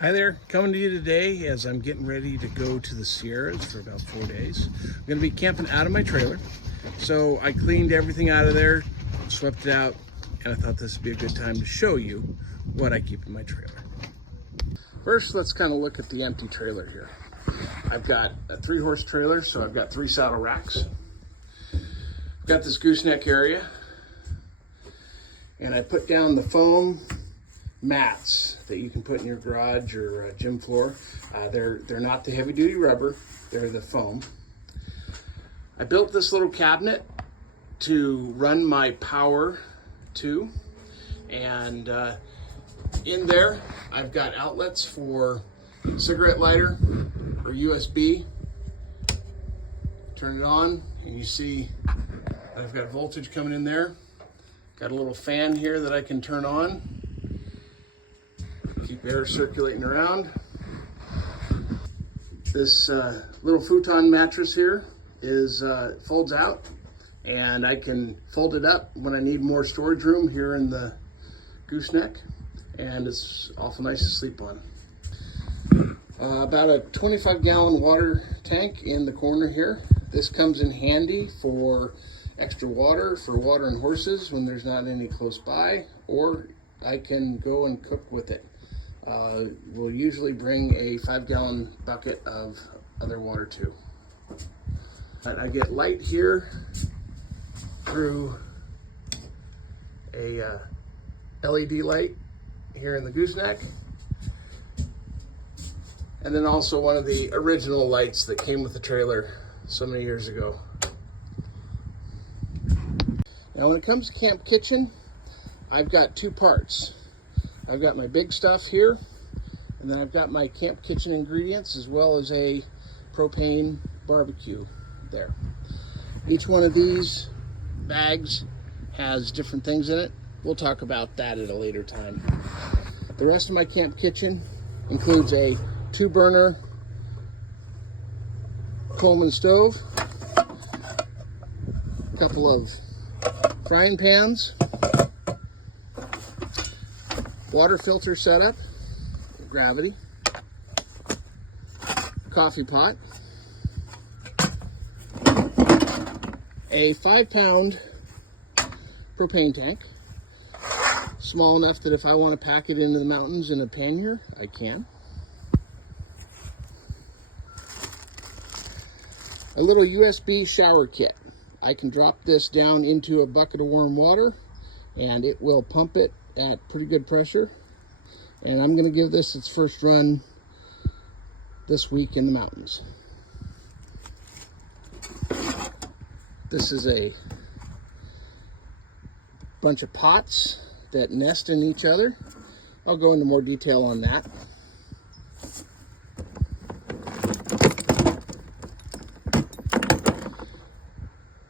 Hi there, coming to you today as I'm getting ready to go to the Sierras for about 4 days. I'm going to be camping out of my trailer. So I cleaned everything out of there, swept it out, and I thought this would be a good time to show you what I keep in my trailer. First, let's kind of look at the empty trailer here. I've got a 3-horse trailer, so I've got 3 saddle racks. I've got this gooseneck area, and I put down the foam mats that you can put in your garage or gym floor. They're not the heavy duty rubber, they're the foam. I built this little cabinet to run my power to, and in there I've got outlets for cigarette lighter or USB. Turn it on and you see I've got voltage coming in there. Got a little fan here that I can turn on. Keep air circulating around. This little futon mattress here is folds out, and I can fold it up when I need more storage room here in the gooseneck, and it's awful nice to sleep on. About a 25-gallon water tank in the corner here. This comes in handy for extra water for watering horses when there's not any close by, or I can go and cook with it. We'll usually bring a 5-gallon bucket of other water too. I get light here through a LED light here in the gooseneck, and then also one of the original lights that came with the trailer so many years ago. Now when it comes to camp kitchen, I've got 2 parts. I've got my big stuff here, and then I've got my camp kitchen ingredients as well as a propane barbecue there. Each one of these bags has different things in it. We'll talk about that at a later time. The rest of my camp kitchen includes a 2-burner Coleman stove, a couple of frying pans, water filter setup, gravity, coffee pot, a 5-pound propane tank, small enough that if I want to pack it into the mountains in a pannier, I can. A little USB shower kit. I can drop this down into a bucket of warm water and it will pump it at pretty good pressure. And I'm going to give this its first run this week in the mountains. This is a bunch of pots that nest in each other. I'll go into more detail on that.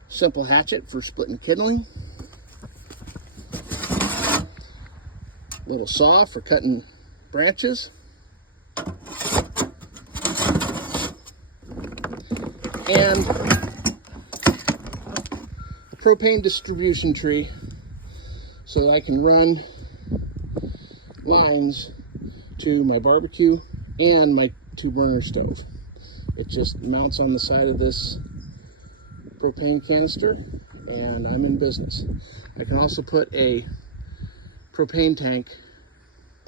Simple hatchet for splitting kindling. Little saw for cutting branches. And a propane distribution tree so that I can run lines to my barbecue and my 2-burner stove. It just mounts on the side of this propane canister and I'm in business. I can also put a propane tank,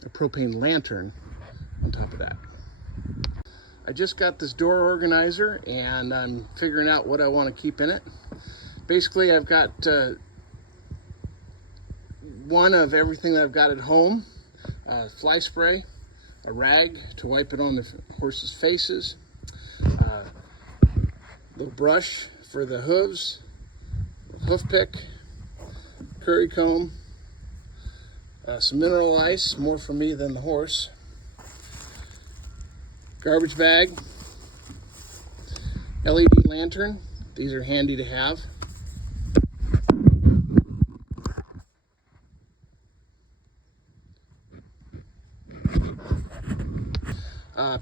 a propane lantern on top of that. I just got this door organizer and I'm figuring out what I want to keep in it. Basically, I've got one of everything that I've got at home. Fly spray, a rag to wipe it on the horse's faces, little brush for the hooves, hoof pick, curry comb, some mineral ice, more for me than the horse, garbage bag, LED lantern. These are handy to have.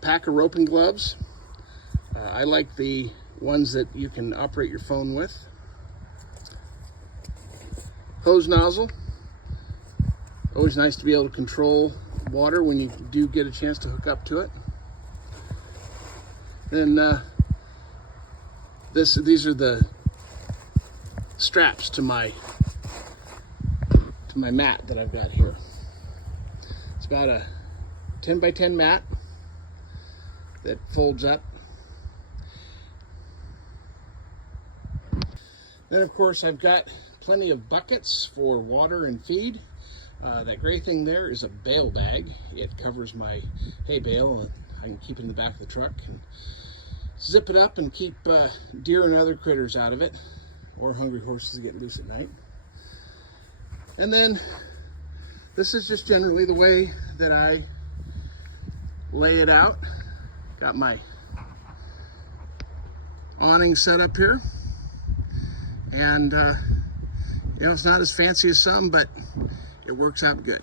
Pack of roping gloves. I like the ones that you can operate your phone with. Hose nozzle. Always nice to be able to control water when you do get a chance to hook up to it. And these are the straps to my mat that I've got here. It's got a 10 by 10 mat that folds up. Then of course I've got plenty of buckets for water and feed. That gray thing there is a bale bag. It covers my hay bale, and I can keep it in the back of the truck and zip it up and keep deer and other critters out of it, or hungry horses that get loose at night. And then this is just generally the way that I lay it out. Got my awning set up here, and you know, it's not as fancy as some, but it works out good.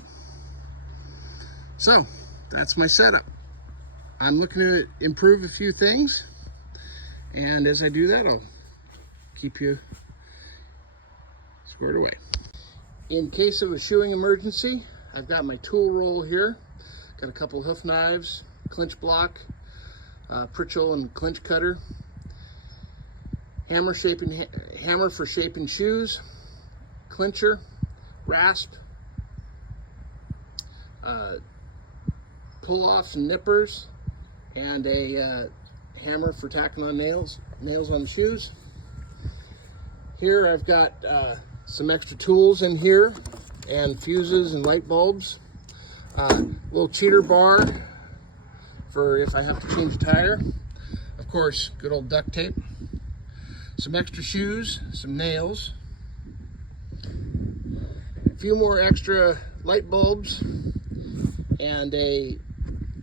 So that's my setup. I'm looking to improve a few things, and as I do that, I'll keep you squared away. In case of a shoeing emergency, I've got my tool roll here. Got a couple hoof knives, clinch block, pritchel and clinch cutter, hammer for shaping shoes, clincher, rasp, pull-offs and nippers, and a hammer for tacking on nails on the shoes. Here I've got some extra tools in here, and fuses and light bulbs. Little cheater bar for if I have to change a tire. Of course, good old duct tape. Some extra shoes, some nails, a few more extra light bulbs, and a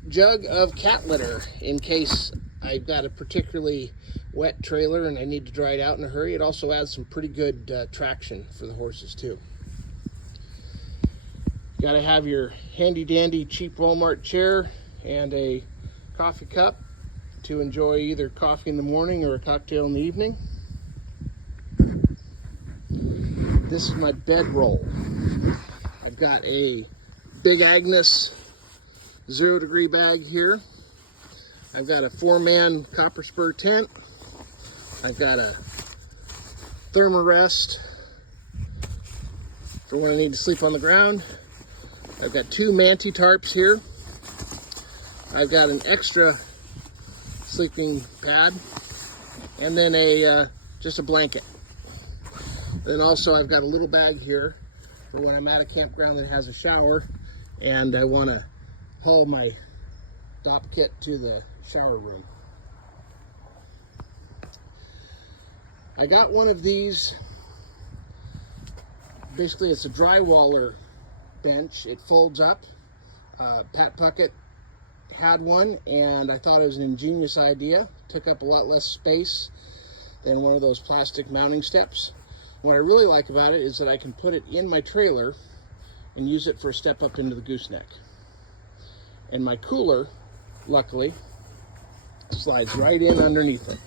jug of cat litter in case I've got a particularly wet trailer and I need to dry it out in a hurry. It also adds some pretty good traction for the horses too. You gotta have your handy dandy cheap Walmart chair and a coffee cup to enjoy either coffee in the morning or a cocktail in the evening. This is my bedroll. I've got a Big Agnes 0 degree bag here. I've got a 4-man copper spur tent. I've got a Thermarest for when I need to sleep on the ground. I've got 2 Manti tarps here. I've got an extra sleeping pad, and then just a blanket. Then also I've got a little bag here for when I'm at a campground that has a shower and I want to haul my DOP kit to the shower room. I got one of these. Basically it's a drywaller bench. It folds up. Pat Puckett had one and I thought it was an ingenious idea. Took up a lot less space than one of those plastic mounting steps. What I really like about it is that I can put it in my trailer and use it for a step up into the gooseneck. And my cooler, luckily, slides right in underneath it.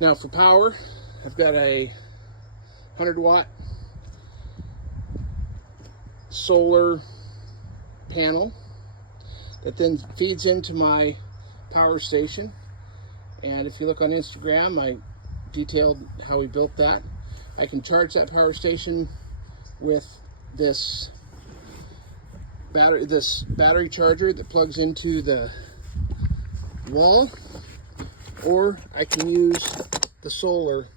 Now for power, I've got a 100-watt solar panel that then feeds into my power station. And if you look on Instagram, I detailed how we built that. I can charge that power station with this battery charger that plugs into the wall, or I can use the solar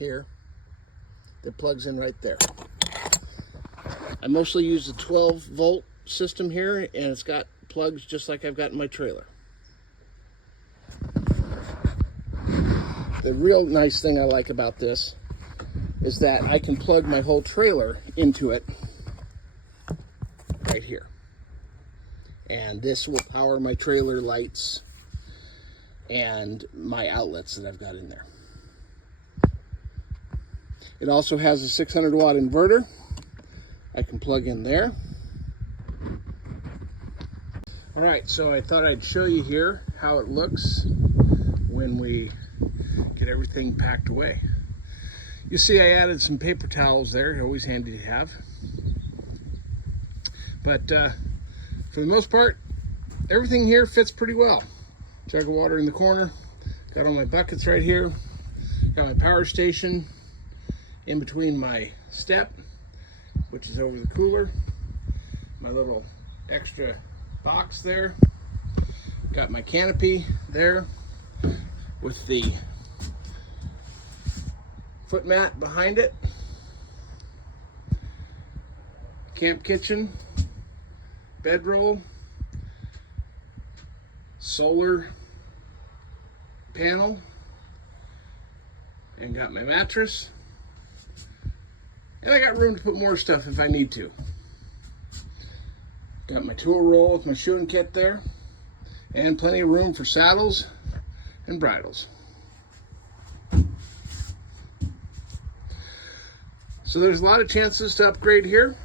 here that plugs in right there. I mostly use the 12-volt system here, and it's got plugs just like I've got in my trailer. The real nice thing I like about this is that I can plug my whole trailer into it right here. And this will power my trailer lights and my outlets that I've got in there. It also has a 600-watt inverter I can plug in there. All right, so I thought I'd show you here how it looks when we get everything packed away. You see I added some paper towels there, always handy to have. But for the most part, everything here fits pretty well. Jug of water in the corner, got all my buckets right here, got my power station in between my step, which is over the cooler, my little extra box there, got my canopy there with the foot mat behind it, camp kitchen, bedroll, solar panel, and got my mattress, and I got room to put more stuff if I need to. Got my tool roll with my shoeing kit there, and plenty of room for saddles and bridles. So there's a lot of chances to upgrade here.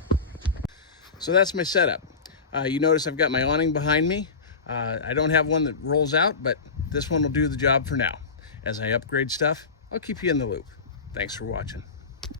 So that's my setup. You notice I've got my awning behind me. I don't have one that rolls out, but this one will do the job for now. As I upgrade stuff, I'll keep you in the loop. Thanks for watching.